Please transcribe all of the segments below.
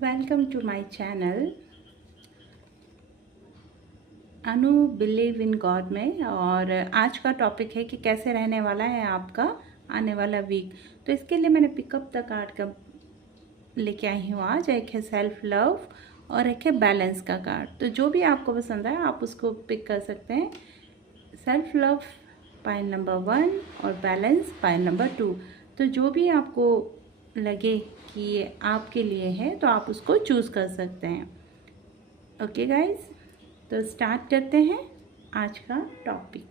Welcome to my channel Anu believe in God में। और आज का टॉपिक है कि कैसे रहने वाला है आपका आने वाला वीक। तो इसके लिए मैंने पिकअप द कार्ड का लेके आई हूँ आज। एक है सेल्फ लव और एक है बैलेंस का कार्ड। तो जो भी आपको पसंद है आप उसको पिक कर सकते हैं। सेल्फ लव पाइल नंबर 1 और बैलेंस पाइल नंबर 2। तो जो भी आपको लगे कि ये आपके लिए है तो आप उसको चूज़ कर सकते हैं। ओके गाइज, तो स्टार्ट करते हैं आज का टॉपिक।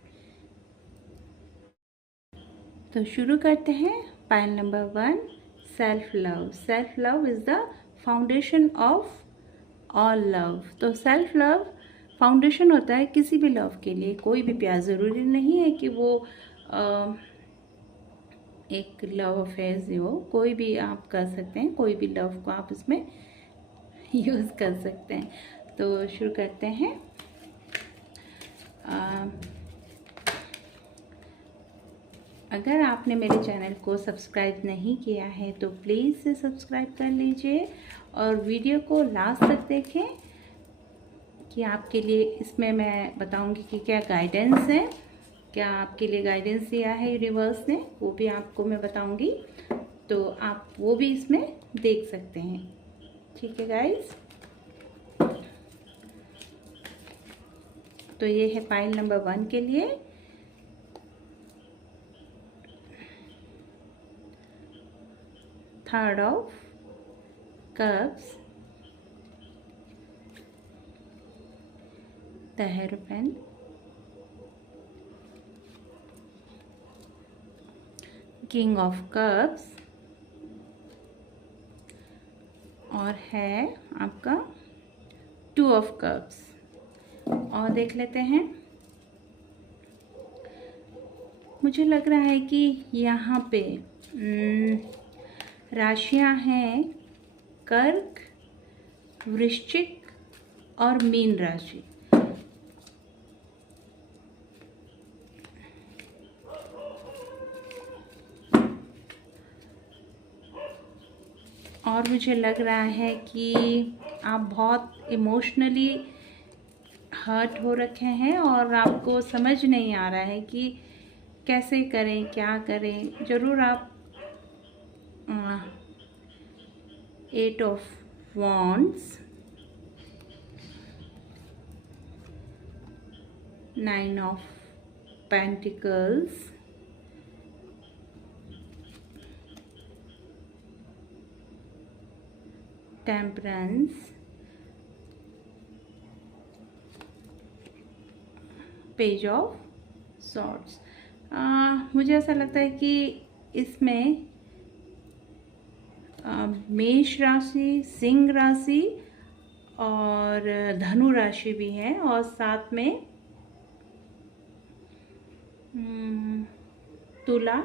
तो शुरू करते हैं pile number 1, self love. Self love is the foundation of all love. तो सेल्फ लव फाउंडेशन होता है किसी भी लव के लिए। कोई भी प्यार, ज़रूरी नहीं है कि वो एक लव अफेयर हो, कोई भी आप कर सकते हैं, कोई भी लव को आप इसमें यूज़ कर सकते हैं। तो शुरू करते हैं। अगर आपने मेरे चैनल को सब्सक्राइब नहीं किया है तो प्लीज़ से सब्सक्राइब कर लीजिए और वीडियो को लास्ट तक देखें कि आपके लिए इसमें मैं बताऊंगी कि क्या गाइडेंस है, क्या आपके लिए गाइडेंस दिया है यूनिवर्स ने, वो भी आपको मैं बताऊंगी। तो आप वो भी इसमें देख सकते हैं। ठीक है गाइस, तो ये है पाइल नंबर 1 के लिए। Third of cups, the hierophant, king of cups और है आपका 2 ऑफ कप्स। और देख लेते हैं। मुझे लग रहा है कि यहाँ पे राशियाँ हैं कर्क, वृश्चिक और मीन राशि। और मुझे लग रहा है कि आप बहुत इमोशनली हर्ट हो रखे हैं और आपको समझ नहीं आ रहा है कि कैसे करें, क्या करें। ज़रूर आप 8 of wands, 9 of pentacles, temperance, page of swords. मुझे ऐसा लगता है कि इसमें मेष राशि, सिंह राशि और धनु राशि भी है और साथ में तुला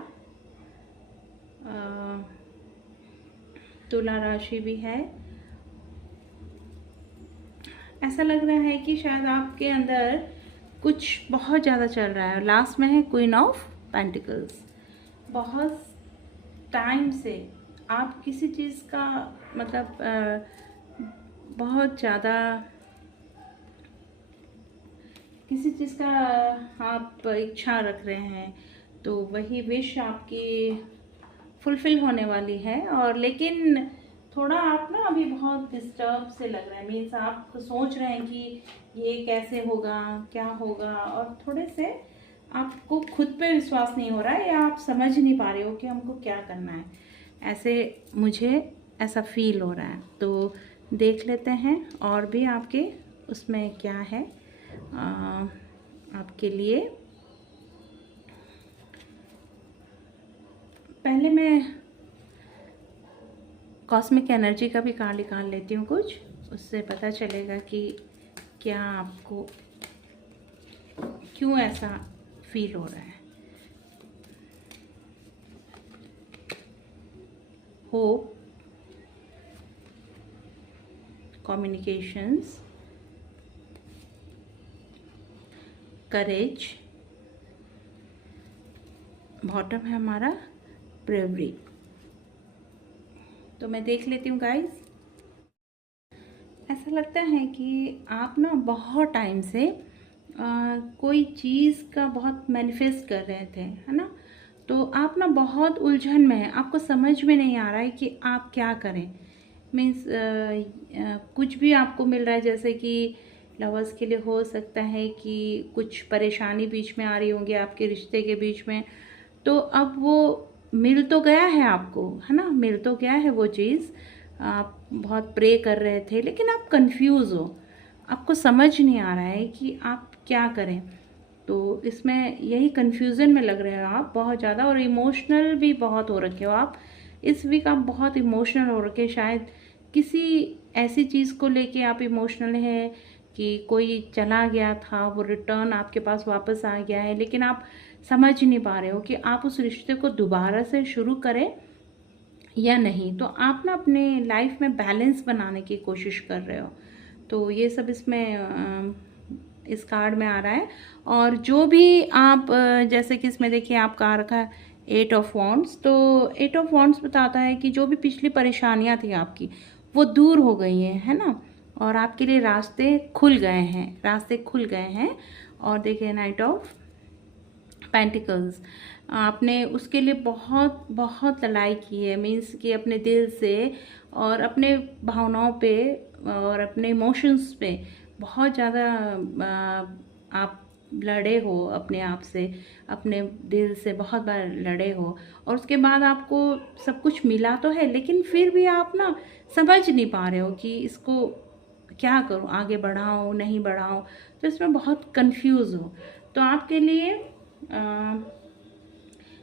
राशि भी है। ऐसा लग रहा है कि शायद आपके अंदर कुछ बहुत ज़्यादा चल रहा है। लास्ट में है क्वीन ऑफ पेंटिकल्स। बहुत टाइम से आप किसी चीज़ का मतलब बहुत ज़्यादा किसी चीज़ का आप इच्छा रख रहे हैं, तो वही विश आपकी फुलफिल होने वाली है। और लेकिन थोड़ा आप ना अभी बहुत डिस्टर्ब से लग रहा है। मीन्स आप सोच रहे हैं कि ये कैसे होगा, क्या होगा, और थोड़े से आपको खुद पे विश्वास नहीं हो रहा है या आप समझ नहीं पा रहे हो कि हमको क्या करना है। ऐसे मुझे ऐसा फील हो रहा है। तो देख लेते हैं और भी आपके उसमें क्या है आपके लिए। पहले मैं कॉस्मिक एनर्जी का भी कार्ड निकाल लेती हूँ कुछ, उससे पता चलेगा कि क्या आपको क्यों ऐसा फील हो रहा है। होप, कम्युनिकेशंस, करेज, बॉटम है हमारा ब्रेवरी। तो मैं देख लेती हूँ गाइस। ऐसा लगता है कि आप ना बहुत टाइम से कोई चीज़ का बहुत मैनिफेस्ट कर रहे थे, है ना? तो आप ना बहुत उलझन में हैं, आपको समझ में नहीं आ रहा है कि आप क्या करें। मीन्स कुछ भी आपको मिल रहा है, जैसे कि लवर्स के लिए हो सकता है कि कुछ परेशानी बीच में आ रही होंगी आपके रिश्ते के बीच में। तो अब वो मिल तो गया है आपको, है ना? मिल तो गया है वो चीज़, आप बहुत प्रे कर रहे थे, लेकिन आप कंफ्यूज हो, आपको समझ नहीं आ रहा है कि आप क्या करें। तो इसमें यही कंफ्यूजन में लग रहे हो आप बहुत ज़्यादा, और इमोशनल भी बहुत हो रखे हो आप। इस वीक आप बहुत इमोशनल हो रखे, शायद किसी ऐसी चीज़ को लेके आप इमोशनल हैं कि कोई चला गया था, वो रिटर्न आपके पास वापस आ गया है, लेकिन आप समझ नहीं पा रहे हो कि आप उस रिश्ते को दोबारा से शुरू करें या नहीं। तो आप ना अपने लाइफ में बैलेंस बनाने की कोशिश कर रहे हो। तो ये सब इसमें इस कार्ड में आ रहा है। और जो भी आप जैसे कि इसमें देखिए आपका आ रखा है 8 ऑफ वॉन्ड्स। तो 8 ऑफ वॉन्ड्स बताता है कि जो भी पिछली परेशानियां थी आपकी, वो दूर हो गई हैं, है ना? और आपके लिए रास्ते खुल गए हैं, रास्ते खुल गए हैं। और देखिए नाइट ऑफ पेंटिकल्स, आपने उसके लिए बहुत बहुत लड़ाई की है, मीन्स कि अपने दिल से और अपने भावनाओं पे और अपने इमोशंस पे बहुत ज़्यादा आप लड़े हो अपने आप से, अपने दिल से बहुत बार लड़े हो। और उसके बाद आपको सब कुछ मिला तो है, लेकिन फिर भी आप ना समझ नहीं पा रहे हो कि इसको क्या करूं, आगे बढ़ाऊं नहीं बढ़ाऊं। तो इसमें बहुत कंफ्यूज हो। तो आपके लिए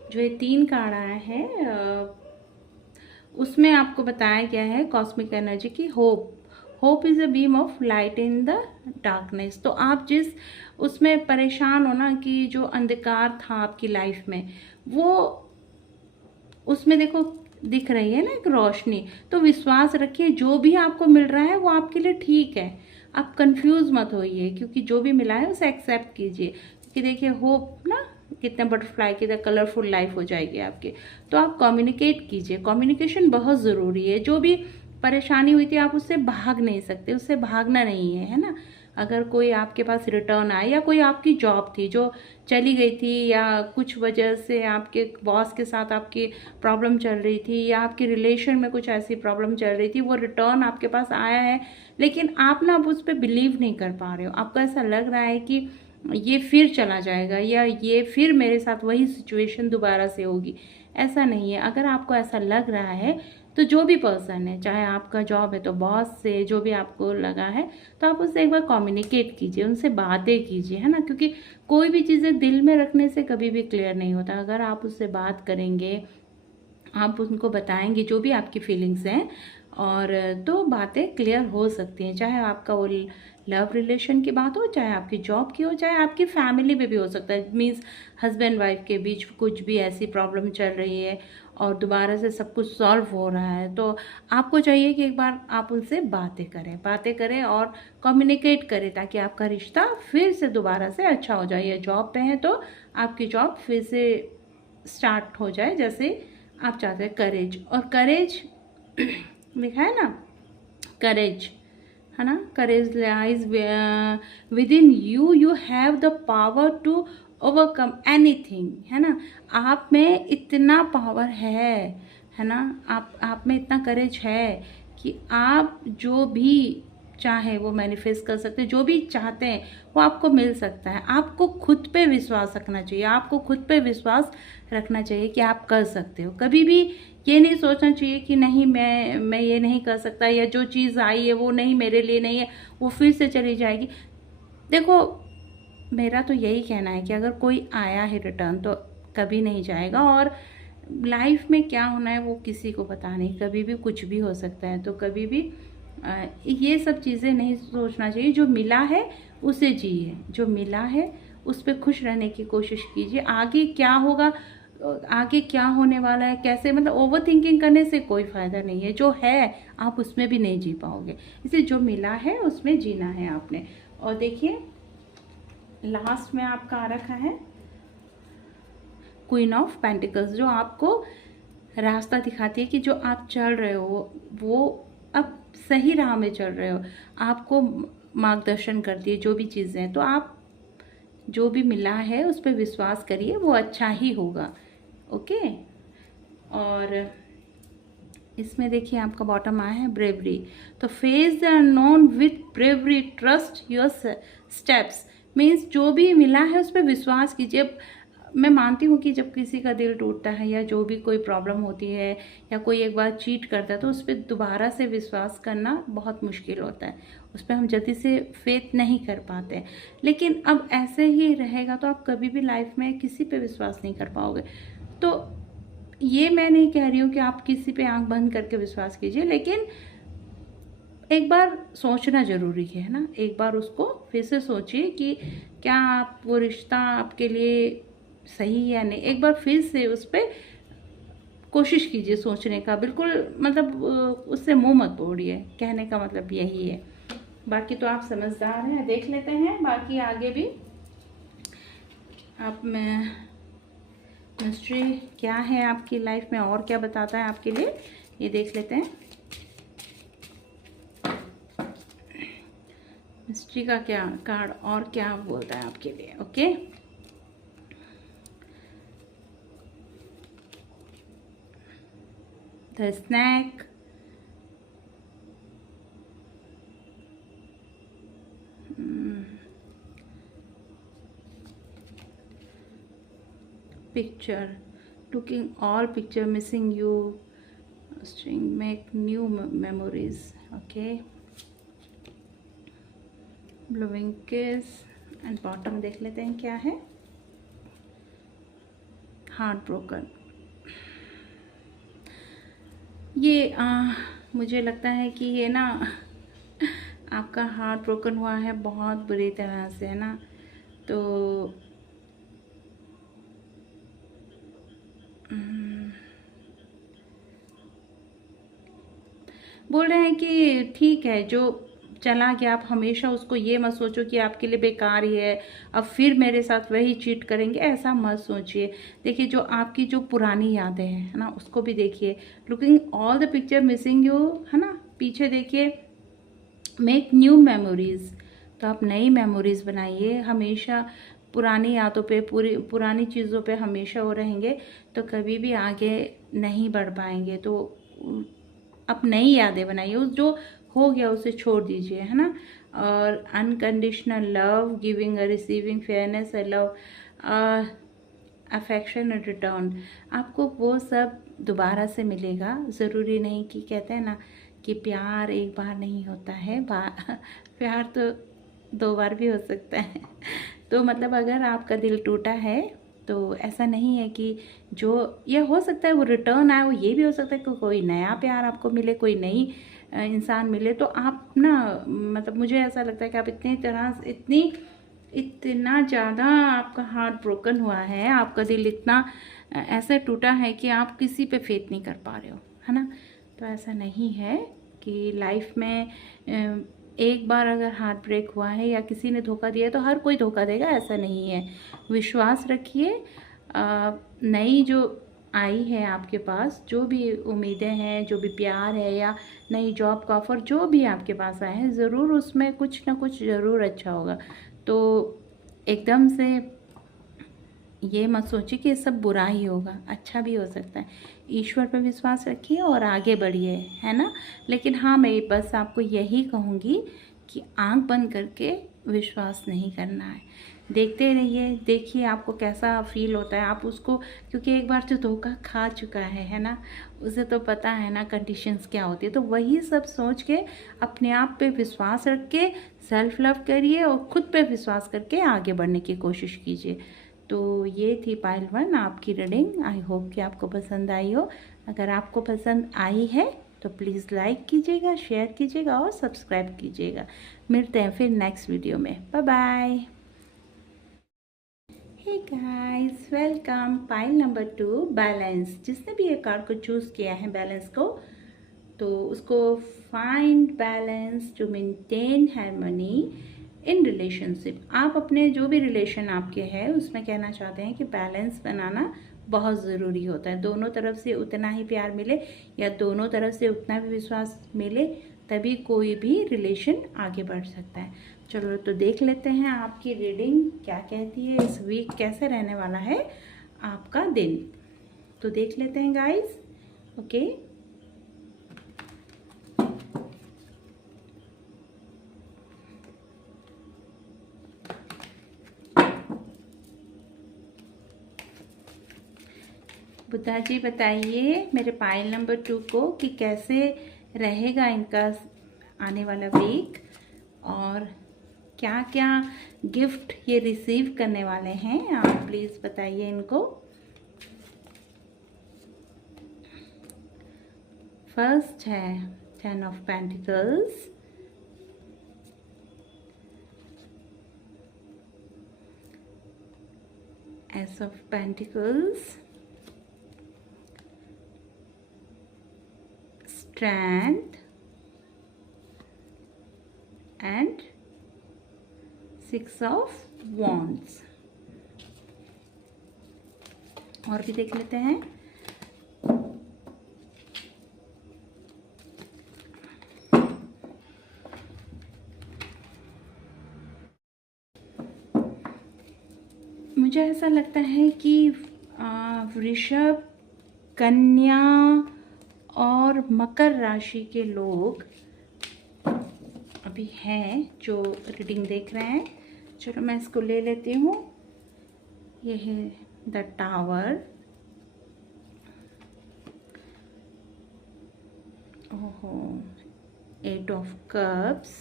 जो ये 3 कार्ड आया है, उसमें आपको बताया गया है कॉस्मिक एनर्जी की hope. Hope is a beam of light in the darkness. तो आप जिस उसमें परेशान हो ना, कि जो अंधकार था आपकी लाइफ में, वो उसमें देखो दिख रही है ना एक रोशनी। तो विश्वास रखिए, जो भी आपको मिल रहा है वो आपके लिए ठीक है। आप कंफ्यूज मत होइए, क्योंकि जो भी मिला है उसे एक्सेप्ट कीजिए। क्योंकि देखिए होप ना, कितने बटरफ्लाई की तरह कलरफुल लाइफ हो जाएगी आपकी। तो आप कम्युनिकेट कीजिए, कम्युनिकेशन बहुत ज़रूरी है। जो भी परेशानी हुई थी आप उससे भाग नहीं सकते, उससे भागना नहीं है, है ना? अगर कोई आपके पास रिटर्न आए, या कोई आपकी जॉब थी जो चली गई थी, या कुछ वजह से आपके बॉस के साथ आपकी प्रॉब्लम चल रही थी, या आपके रिलेशन में कुछ ऐसी प्रॉब्लम चल रही थी, वो रिटर्न आपके पास आया है, लेकिन आप ना अब उस पर बिलीव नहीं कर पा रहे हो। आपको ऐसा लग रहा है कि ये फिर चला जाएगा, या ये फिर मेरे साथ वही सिचुएशन दोबारा से होगी। ऐसा नहीं है। अगर आपको ऐसा लग रहा है, तो जो भी पर्सन है, चाहे आपका जॉब है तो बॉस से, जो भी आपको लगा है, तो आप उससे एक बार कम्युनिकेट कीजिए, उनसे बातें कीजिए, है ना? क्योंकि कोई भी चीज़ें दिल में रखने से कभी भी क्लियर नहीं होता। अगर आप उससे बात करेंगे, आप उनको बताएंगे जो भी आपकी फीलिंग्स हैं, और तो बातें क्लियर हो सकती हैं। चाहे आपका वो लव रिलेशन की बात हो, चाहे आपकी जॉब की हो, चाहे आपकी फैमिली में भी हो सकता है। मीन्स हस्बैंड वाइफ के बीच कुछ भी ऐसी प्रॉब्लम चल रही है और दोबारा से सब कुछ सॉल्व हो रहा है, तो आपको चाहिए कि एक बार आप उनसे बातें करें और कम्युनिकेट करें, ताकि आपका रिश्ता फिर से दोबारा से अच्छा हो जाए। या जॉब पे हैं तो आपकी जॉब फिर से स्टार्ट हो जाए जैसे आप चाहते हैं। करेज, और करेज लिखा है ना, करेज, है ना? Courage lies within you, you have the power to overcome anything, है ना? आप में इतना पावर है ना? आप में इतना करेज है कि आप जो भी चाहे वो मैनिफेस्ट कर सकते हैं। जो भी चाहते हैं वो आपको मिल सकता है। आपको खुद पे विश्वास रखना चाहिए, आपको खुद पे विश्वास रखना चाहिए कि आप कर सकते हो। कभी भी ये नहीं सोचना चाहिए कि नहीं मैं ये नहीं कर सकता, या जो चीज़ आई है वो नहीं मेरे लिए नहीं है, वो फिर से चली जाएगी। देखो, मेरा तो यही कहना है कि अगर कोई आया है रिटर्न तो कभी नहीं जाएगा। और लाइफ में क्या होना है वो किसी को पता नहीं, कभी भी कुछ भी हो सकता है। तो कभी भी ये सब चीज़ें नहीं सोचना चाहिए। जो मिला है उसे जिए, जो मिला है उस पर खुश रहने की कोशिश कीजिए। आगे क्या होगा, आगे क्या होने वाला है, कैसे, मतलब ओवर थिंकिंग करने से कोई फ़ायदा नहीं है। जो है आप उसमें भी नहीं जी पाओगे। इसलिए जो मिला है उसमें जीना है आपने। और देखिए लास्ट में आपका आ रखा है क्वीन ऑफ पेंटिकल्स, जो आपको रास्ता दिखाती है कि जो आप चल रहे हो वो अब सही राह में चल रहे हो, आपको मार्गदर्शन करती है जो भी चीज़ें हैं, तो आप जो भी मिला है उस पर विश्वास करिए, वो अच्छा ही होगा। ओके। और इसमें देखिए आपका बॉटम आया है ब्रेवरी, तो face the unknown with bravery, trust your steps. Means जो भी मिला है उस पर विश्वास कीजिए। मैं मानती हूँ कि जब किसी का दिल टूटता है या जो भी कोई प्रॉब्लम होती है या कोई एक बार चीट करता है तो उस पर दोबारा से विश्वास करना बहुत मुश्किल होता है, उस पर हम जल्दी से फेथ नहीं कर पाते। लेकिन अब ऐसे ही रहेगा तो आप कभी भी लाइफ में किसी पे विश्वास नहीं कर पाओगे। तो ये मैं नहीं कह रही हूँ कि आप किसी पे आंख बंद करके विश्वास कीजिए, लेकिन एक बार सोचना ज़रूरी है ना। एक बार उसको फिर से सोचिए कि क्या आप वो रिश्ता आपके लिए सही है या नहीं। एक बार फिर से उस पर कोशिश कीजिए सोचने का, बिल्कुल मतलब उससे मुंह मत मोड़िए, कहने का मतलब यही है। बाकी तो आप समझदार हैं, देख लेते हैं बाकी आगे भी। आप मैं मिस्ट्री क्या है आपकी लाइफ में और क्या बताता है आपके लिए, ये देख लेते हैं। मिस्ट्री का क्या कार्ड और क्या बोलता है आपके लिए। Okay, the snake, picture, looking all picture, missing you, string, make new memories. Okay, blowing kiss and bottom देख लेते हैं क्या है। हार्ट ब्रोकन, ये मुझे लगता है कि ये ना आपका हार्ट ब्रोकन हुआ है बहुत बुरी तरह से, है ना। तो बोल रहे हैं कि ठीक है जो चला गया, आप हमेशा उसको ये मत सोचो कि आपके लिए बेकार ही है, अब फिर मेरे साथ वही चीट करेंगे, ऐसा मत सोचिए। देखिए जो आपकी जो पुरानी यादें हैं, है ना, उसको भी देखिए। Looking all the picture missing you, है ना, पीछे देखिए। मेक न्यू मेमोरीज, तो आप नई मेमोरीज बनाइए। हमेशा पुरानी यादों पे, पुरानी चीज़ों पे हमेशा वो रहेंगे तो कभी भी आगे नहीं बढ़ पाएंगे। तो आप नई यादें बनाइए, उस जो हो गया उसे छोड़ दीजिए, है ना। और अनकंडीशनल लव, गिविंग और रिसीविंग, फेयरनेस, लव, अफेक्शन और रिटर्न, आपको वो सब दोबारा से मिलेगा। ज़रूरी नहीं कि कहते हैं ना कि प्यार एक बार नहीं होता है, प्यार तो 2 बार भी हो सकता है। तो मतलब अगर आपका दिल टूटा है तो ऐसा नहीं है कि जो ये हो सकता है वो रिटर्न आए, वो ये भी हो सकता है कि कोई नया प्यार आपको मिले, कोई नई इंसान मिले। तो आप ना मतलब मुझे ऐसा लगता है कि आप इतना ज़्यादा आपका हार्ट ब्रोकन हुआ है, आपका दिल इतना ऐसे टूटा है कि आप किसी पे फेथ नहीं कर पा रहे हो, है ना। तो ऐसा नहीं है कि लाइफ में एक बार अगर हार्ट ब्रेक हुआ है या किसी ने धोखा दिया है तो हर कोई धोखा देगा, ऐसा नहीं है। विश्वास रखिए। नई जो आई है आपके पास, जो भी उम्मीदें हैं, जो भी प्यार है या नई जॉब का ऑफ़र जो भी आपके पास आए हैं, ज़रूर उसमें कुछ ना कुछ ज़रूर अच्छा होगा। तो एकदम से ये मत सोचिए कि ये सब बुरा ही होगा, अच्छा भी हो सकता है। ईश्वर पर विश्वास रखिए और आगे बढ़िए, है ना। लेकिन हाँ, मैं बस आपको यही कहूँगी कि आंख बंद करके विश्वास नहीं करना है। देखते रहिए, देखिए आपको कैसा फील होता है। आप उसको, क्योंकि एक बार जो धोखा खा चुका है ना, उसे तो पता है ना कंडीशंस क्या होती है। तो वही सब सोच के अपने आप पे विश्वास रख के सेल्फ लव करिए और ख़ुद पे विश्वास करके आगे बढ़ने की कोशिश कीजिए। तो ये थी पाइल 1 आपकी रीडिंग। आई होप कि आपको पसंद आई हो। अगर आपको पसंद आई है तो प्लीज़ लाइक कीजिएगा, शेयर कीजिएगा और सब्सक्राइब कीजिएगा। मिलते हैं फिर नेक्स्ट वीडियो में। Bye bye. Hey guys, welcome. Pile number 2, balance. जिसने भी ये कार्ड को चूज़ किया है बैलेंस को, तो उसको find balance to maintain harmony in relationship. आप अपने जो भी रिलेशन आपके हैं उसमें कहना चाहते हैं कि बैलेंस बनाना बहुत ज़रूरी होता है। दोनों तरफ से उतना ही प्यार मिले या दोनों तरफ से उतना भी विश्वास मिले, तभी कोई भी रिलेशन आगे बढ़ सकता है। चलो तो देख लेते हैं आपकी रीडिंग क्या कहती है, इस वीक कैसे रहने वाला है आपका दिन। तो देख लेते हैं गाइस। ओके, बुद्धा जी बताइए मेरे पाइल नंबर 2 को कि कैसे रहेगा इनका आने वाला वीक, और क्या क्या गिफ्ट ये रिसीव करने वाले हैं। आप प्लीज़ बताइए इनको। फर्स्ट है 10 of pentacles, S of pentacles, strength and 6 of wands. और भी देख लेते हैं। मुझे ऐसा लगता है कि वृषभ, कन्या और मकर राशि के लोग अभी हैं जो रीडिंग देख रहे हैं। चलो मैं इसको ले लेती हूँ। ये है द टावर, ओहो, 8 of cups,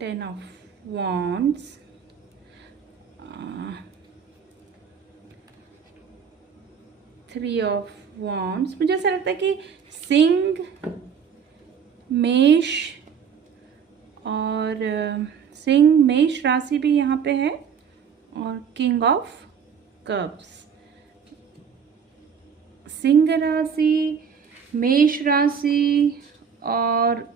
10 of wands, 3 of wands. मुझे ऐसा लगता है कि सिंह, मेष और सिंह मेष राशि भी यहाँ पे है, और किंग ऑफ कप्स। सिंह राशि, मेष राशि और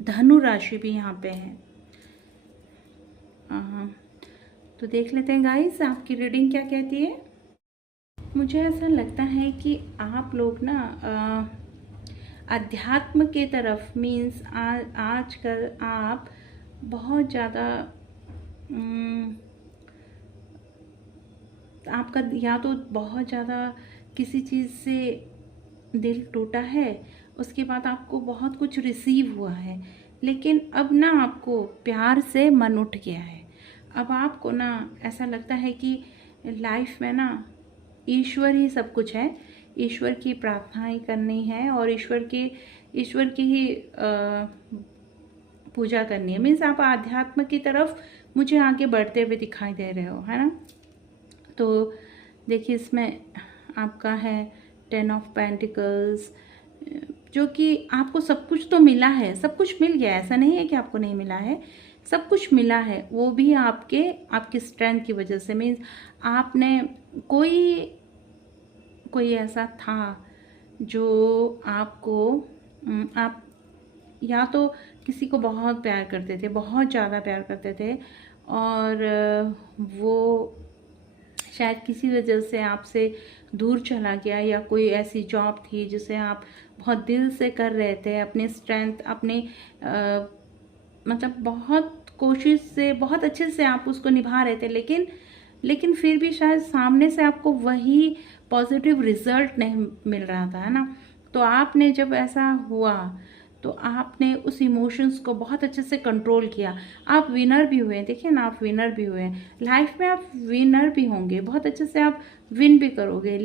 धनु राशि भी यहाँ पे है। तो देख लेते हैं गाइस आपकी रीडिंग क्या कहती है। मुझे ऐसा लगता है कि आप लोग ना अध्यात्म के तरफ, मीन्स आजकल आप बहुत ज़्यादा आपका या तो बहुत ज़्यादा किसी चीज़ से दिल टूटा है, उसके बाद आपको बहुत कुछ रिसीव हुआ है, लेकिन अब ना आपको प्यार से मन उठ गया है। अब आपको ना ऐसा लगता है कि लाइफ में ना ईश्वर ही सब कुछ है, ईश्वर की प्रार्थना ही करनी है और ईश्वर की ही पूजा करनी है। मीन्स आप आध्यात्म की तरफ मुझे आगे बढ़ते हुए दिखाई दे रहे हो, है ना। तो देखिए इसमें आपका है 10 ऑफ पेंटिकल्स, जो कि आपको सब कुछ तो मिला है, सब कुछ मिल गया, ऐसा नहीं है कि आपको नहीं मिला है, सब कुछ मिला है, वो भी आपकी स्ट्रेंथ की वजह से। मीन्स आपने कोई ऐसा था जो आपको आप या तो किसी को बहुत प्यार करते थे, बहुत ज़्यादा प्यार करते थे, और वो शायद किसी वजह से आपसे दूर चला गया, या कोई ऐसी जॉब थी जिसे आप बहुत दिल से कर रहे थे, अपनी स्ट्रेंथ, अपनी मतलब बहुत कोशिश से, बहुत अच्छे से आप उसको निभा रहे थे, लेकिन फिर भी शायद सामने से आपको वही पॉजिटिव रिजल्ट नहीं मिल रहा था, है ना। तो आपने जब ऐसा हुआ तो आपने उस इमोशंस को बहुत अच्छे से कंट्रोल किया, आप विनर भी हुए। देखिए ना, आप विनर भी हुए, लाइफ में आप विनर भी होंगे, बहुत अच्छे से आप विन भी करोगे।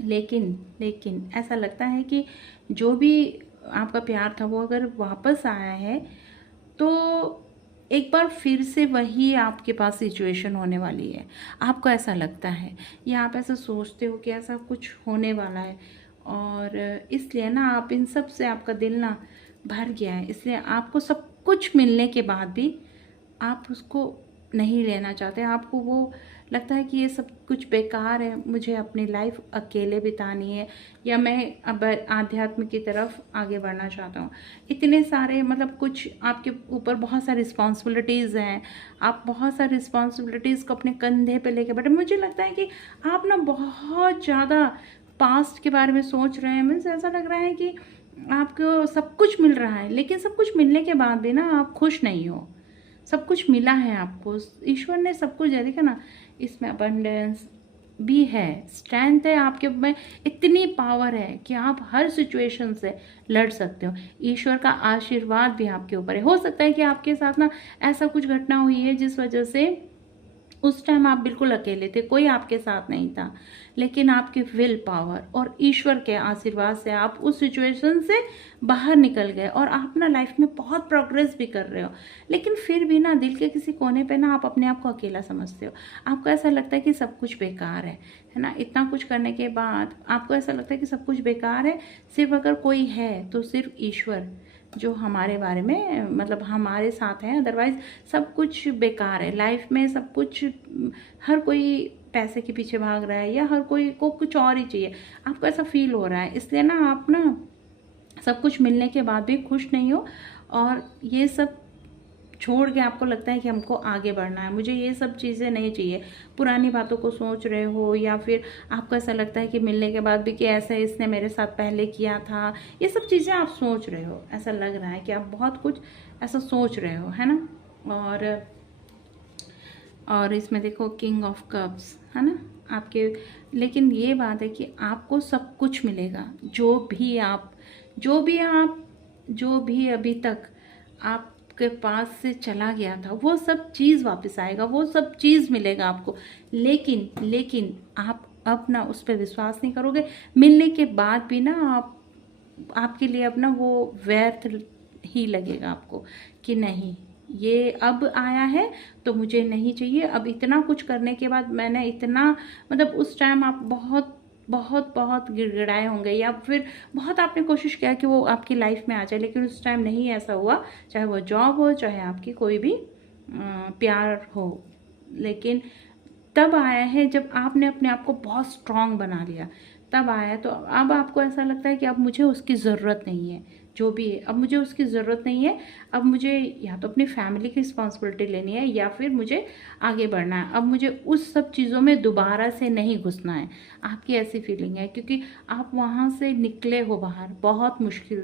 लेकिन ऐसा लगता है कि जो भी आपका प्यार था वो अगर वापस आया है तो एक बार फिर से वही आपके पास सिचुएशन होने वाली है, आपको ऐसा लगता है, या आप ऐसा सोचते हो कि ऐसा कुछ होने वाला है, और इसलिए ना आप इन सब से आपका दिल ना भर गया है। इसलिए आपको सब कुछ मिलने के बाद भी आप उसको नहीं लेना चाहते, आपको वो लगता है कि ये सब कुछ बेकार है, मुझे अपनी लाइफ अकेले बितानी है, या मैं अब आध्यात्म की तरफ आगे बढ़ना चाहता हूँ। इतने सारे मतलब कुछ आपके ऊपर बहुत सारी रिस्पॉन्सिबिलिटीज़ हैं, आप बहुत सारी रिस्पॉन्सिबिलिटीज़ को अपने कंधे पे लेके बैठे। मुझे लगता है कि आप ना बहुत ज़्यादा पास्ट के बारे में सोच रहे हैं। मुझे ऐसा लग रहा है कि आपको सब कुछ मिल रहा है, लेकिन सब कुछ मिलने के बाद भी ना आप खुश नहीं हो। सब कुछ मिला है आपको, ईश्वर ने सब कुछ दिया, देखा ना, इसमें अबंडेंस भी है, स्ट्रेंथ है आपके में, इतनी पावर है कि आप हर सिचुएशन से लड़ सकते हो। ईश्वर का आशीर्वाद भी आपके ऊपर है। हो सकता है कि आपके साथ ना ऐसा कुछ घटना हुई है जिस वजह से उस टाइम आप बिल्कुल अकेले थे, कोई आपके साथ नहीं था, लेकिन आपकी विल पावर और ईश्वर के आशीर्वाद से आप उस सिचुएशन से बाहर निकल गए और आप ना लाइफ में बहुत प्रोग्रेस भी कर रहे हो। लेकिन फिर भी ना दिल के किसी कोने पे ना आप अपने आप को अकेला समझते हो। आपको ऐसा लगता है कि सब कुछ बेकार है ना। इतना कुछ करने के बाद आपको ऐसा लगता है कि सब कुछ बेकार है। सिर्फ अगर कोई है तो सिर्फ ईश्वर, जो हमारे बारे में मतलब हमारे साथ हैं, अदरवाइज सब कुछ बेकार है लाइफ में। सब कुछ, हर कोई पैसे के पीछे भाग रहा है, या हर कोई को कुछ और ही चाहिए। आपको ऐसा फील हो रहा है, इसलिए ना आप ना सब कुछ मिलने के बाद भी खुश नहीं हो, और ये सब छोड़ के आपको लगता है कि हमको आगे बढ़ना है, मुझे ये सब चीज़ें नहीं चाहिए। पुरानी बातों को सोच रहे हो, या फिर आपको ऐसा लगता है कि मिलने के बाद भी कि ऐसा इसने मेरे साथ पहले किया था, ये सब चीज़ें आप सोच रहे हो। ऐसा लग रहा है कि आप बहुत कुछ ऐसा सोच रहे हो, है ना। और इसमें देखो किंग ऑफ कप्स, है ना आपके। लेकिन ये बात है कि आपको सब कुछ मिलेगा, जो भी अभी तक आपके पास से चला गया था, वो सब चीज़ वापस आएगा, वो सब चीज़ मिलेगा आपको। लेकिन आप अब ना उस पर विश्वास नहीं करोगे। मिलने के बाद भी ना आपके लिए अब ना वो व्यर्थ ही लगेगा आपको, कि नहीं ये अब आया है तो मुझे नहीं चाहिए। अब इतना कुछ करने के बाद मैंने इतना, मतलब उस टाइम आप बहुत बहुत बहुत गिड़गिड़ाए होंगे, या फिर बहुत आपने कोशिश किया कि वो आपकी लाइफ में आ जाए, लेकिन उस टाइम नहीं ऐसा हुआ। चाहे वो जॉब हो, चाहे आपकी कोई भी प्यार हो, लेकिन तब आया है जब आपने अपने आप को बहुत स्ट्रांग बना लिया, तब आया। तो अब आपको ऐसा लगता है कि अब मुझे उसकी ज़रूरत नहीं है, जो भी है अब मुझे उसकी ज़रूरत नहीं है। अब मुझे या तो अपनी फैमिली की रिस्पॉन्सिबिलिटी लेनी है, या फिर मुझे आगे बढ़ना है। अब मुझे उस सब चीज़ों में दोबारा से नहीं घुसना है। आपकी ऐसी फीलिंग है, क्योंकि आप वहाँ से निकले हो बाहर बहुत मुश्किल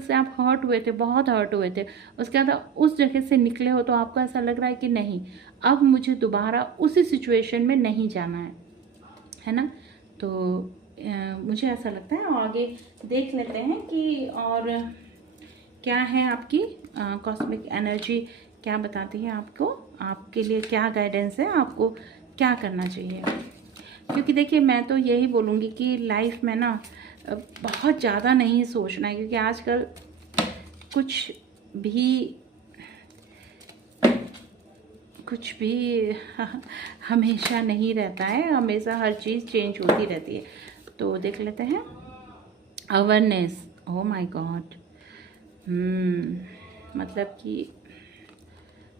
से आप हर्ट हुए थे, बहुत हर्ट हुए थे। उसके बाद उस जगह से निकले हो, तो आपको ऐसा लग रहा है कि नहीं, अब मुझे दोबारा उसी सिचुएशन में नहीं जाना है ना। तो मुझे ऐसा लगता है। और आगे देख लेते हैं कि और क्या है आपकी कॉस्मिक एनर्जी, क्या बताती है आपको, आपके लिए क्या गाइडेंस है, आपको क्या करना चाहिए। क्योंकि देखिए, मैं तो यही बोलूँगी कि लाइफ में ना बहुत ज़्यादा नहीं सोचना है, क्योंकि आजकल कुछ भी हमेशा नहीं रहता है, हमेशा हर चीज़ चेंज होती रहती है। तो देख लेते हैं अवेयरनेस। ओह माय गॉड, मतलब कि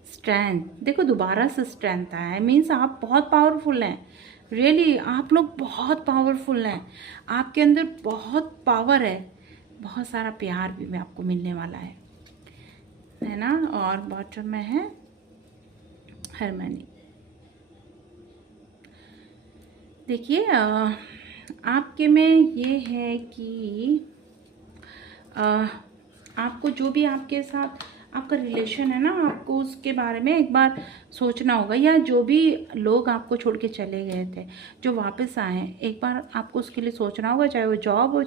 स्ट्रेंथ, देखो दोबारा से स्ट्रेंथ आया है, मीन्स आप बहुत पावरफुल हैं। रियली आप लोग बहुत पावरफुल हैं, आपके अंदर बहुत पावर है, बहुत सारा प्यार भी आपको मिलने वाला है ना। और बॉटम में है हार्मनी। देखिए आपके में ये है कि आपको जो भी आपके साथ आपका रिलेशन है ना, आपको उसके बारे में एक बार सोचना होगा, या जो भी लोग आपको छोड़ के चले गए थे, जो वापस आए हैं, एक बार आपको उसके लिए सोचना होगा। चाहे वो जॉब हो,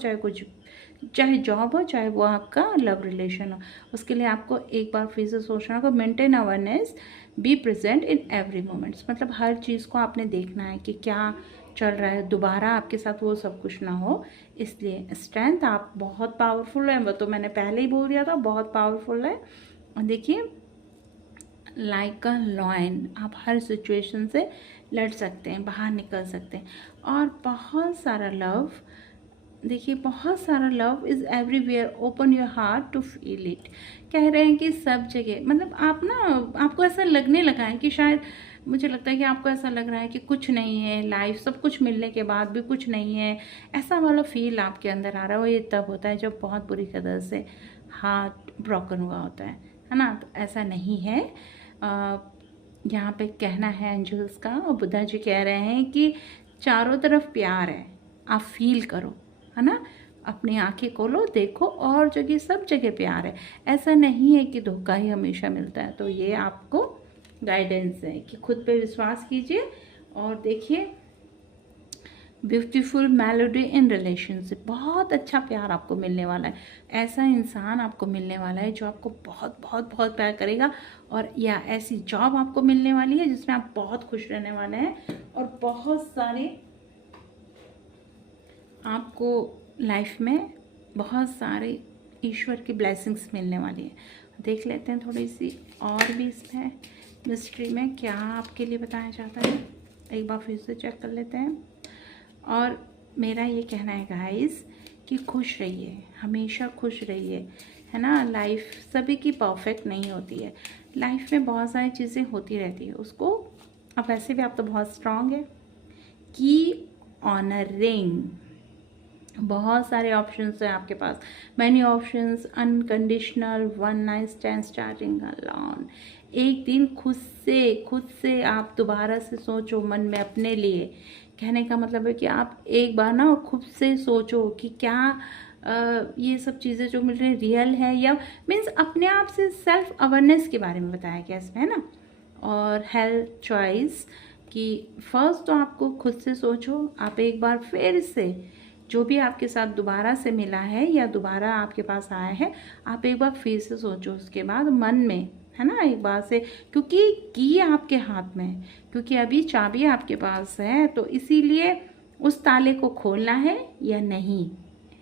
चाहे वो आपका लव रिलेशन हो, उसके लिए आपको एक बार फिर से सोचना होगा। Maintain awareness, be present in every moments, मतलब हर चीज़ को आपने देखना है कि क्या चल रहा है, दोबारा आपके साथ वो सब कुछ ना हो। इसलिए स्ट्रेंथ, आप बहुत पावरफुल है, वो तो मैंने पहले ही बोल दिया था, बहुत पावरफुल है। देखिए लाइक अ लॉयन, आप हर सिचुएशन से लड़ सकते हैं, बाहर निकल सकते हैं। और बहुत सारा लव, देखिए बहुत सारा love is everywhere, open your heart to feel it. कह रहे हैं कि सब जगह, मतलब आप ना, आपको ऐसा लगने लगा है कि शायद मुझे लगता है कि आपको ऐसा लग रहा है कि कुछ नहीं है, लाइफ सब कुछ मिलने के बाद भी कुछ नहीं है, ऐसा वाला फील आपके अंदर आ रहा है। वो ये तब होता है जब बहुत बुरी कदर से हार्ट ब्रोकन हुआ होता है ना। तो ऐसा नहीं है। यहाँ पे कहना है एंजल्स का, और बुद्धा जी कह रहे हैं कि चारों तरफ प्यार है, आप फील करो, है ना। अपनी आंखें खोलो, देखो, और जगह सब जगह प्यार है। ऐसा नहीं है कि धोखा ही हमेशा मिलता है। तो ये आपको गाइडेंस है कि खुद पे विश्वास कीजिए और देखिए ब्यूटीफुल मेलोडी इन रिलेशनशिप, बहुत अच्छा प्यार आपको मिलने वाला है। ऐसा इंसान आपको मिलने वाला है जो आपको बहुत बहुत बहुत प्यार करेगा, और या ऐसी जॉब आपको मिलने वाली है जिसमें आप बहुत खुश रहने वाले हैं, और बहुत सारे आपको लाइफ में बहुत सारे ईश्वर की ब्लेसिंग्स मिलने वाली है। देख लेते हैं थोड़ी सी और भी इसमें मिस्ट्री में क्या आपके लिए बताया जाता है, एक बार फिर से चेक कर लेते हैं। और मेरा ये कहना है गाइस कि खुश रहिए, हमेशा खुश रहिए, है ना। लाइफ सभी की परफेक्ट नहीं होती है, लाइफ में बहुत सारी चीज़ें होती रहती है, उसको अब वैसे भी आप तो बहुत स्ट्रांग है कि ऑनरिंग। बहुत सारे ऑप्शंस हैं आपके पास, many options, unconditional, one night stand, starting alone. एक दिन खुद से आप दोबारा से सोचो मन में अपने लिए। कहने का मतलब है कि आप एक बार ना खुद से सोचो कि क्या ये सब चीज़ें जो मिल रही हैं रियल है, या मीन्स अपने आप से सेल्फ अवेयरनेस के बारे में बताया गया इसमें, है ना। और हेल्थ चॉइस कि फर्स्ट तो आपको खुद से सोचो, आप एक बार फिर से जो भी आपके साथ दोबारा से मिला है या दोबारा आपके पास आया है, आप एक बार फिर से सोचो, उसके बाद मन में, है ना, एक बार से, क्योंकि की आपके हाथ में है, क्योंकि अभी चाबी आपके पास है, तो इसीलिए उस ताले को खोलना है या नहीं,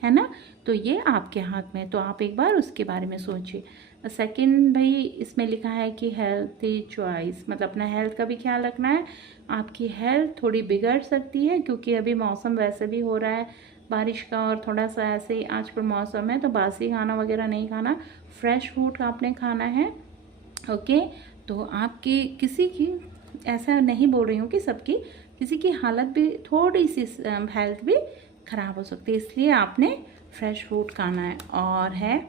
है ना। तो ये आपके हाथ में है, तो आप एक बार उसके बारे में सोचिए। सेकंड भाई इसमें लिखा है कि हेल्थी चॉइस, मतलब अपना हेल्थ का भी ख्याल रखना है। आपकी हेल्थ थोड़ी बिगड़ सकती है क्योंकि अभी मौसम वैसे भी हो रहा है बारिश का, और थोड़ा सा ऐसे ही आजकल मौसम है, तो बासी खाना वगैरह नहीं खाना, फ्रेश फूड आपने खाना है। ओके, तो आपकी किसी की, ऐसा नहीं बोल रही हूँ कि सबकी, किसी की हालत भी थोड़ी सी हेल्थ भी ख़राब हो सकती है, इसलिए आपने फ्रेश फूड खाना है। और है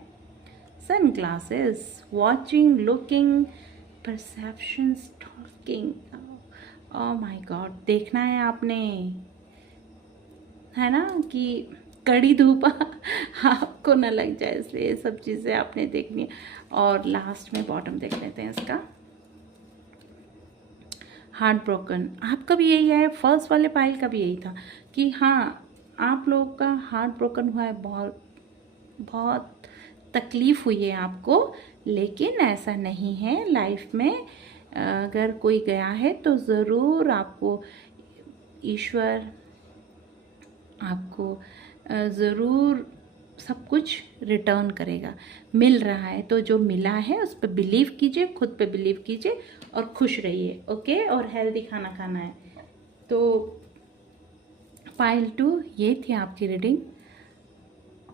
sunglasses, watching, looking, perceptions, talking. Oh my god, देखना है आपने, है ना, कि कड़ी धूप आपको ना लग जाए, इसलिए ये सब चीज़ें आपने देखनी है। और लास्ट में बॉटम देख लेते हैं इसका, हार्ट ब्रोकन। आपका भी यही है, फर्स्ट वाले पाइल का भी यही था कि हाँ आप लोगों का हार्ट ब्रोकन हुआ है, बहुत बहुत तकलीफ़ हुई है आपको, लेकिन ऐसा नहीं है। लाइफ में अगर कोई गया है तो ज़रूर आपको ईश्वर आपको ज़रूर सब कुछ रिटर्न करेगा। मिल रहा है तो जो मिला है उस पर बिलीव कीजिए, खुद पे बिलीव कीजिए और खुश रहिए। ओके, और हेल्दी खाना खाना है। तो पाइल 2 ये थी आपकी रीडिंग।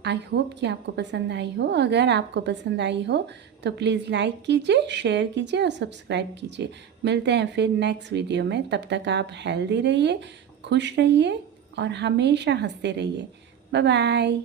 आई होप कि आपको पसंद आई हो। अगर आपको पसंद आई हो तो प्लीज़ लाइक कीजिए, शेयर कीजिए और सब्सक्राइब कीजिए। मिलते हैं फिर नेक्स्ट वीडियो में, तब तक आप हेल्दी रहिए, खुश रहिए और हमेशा हंसते रहिए। Bye bye.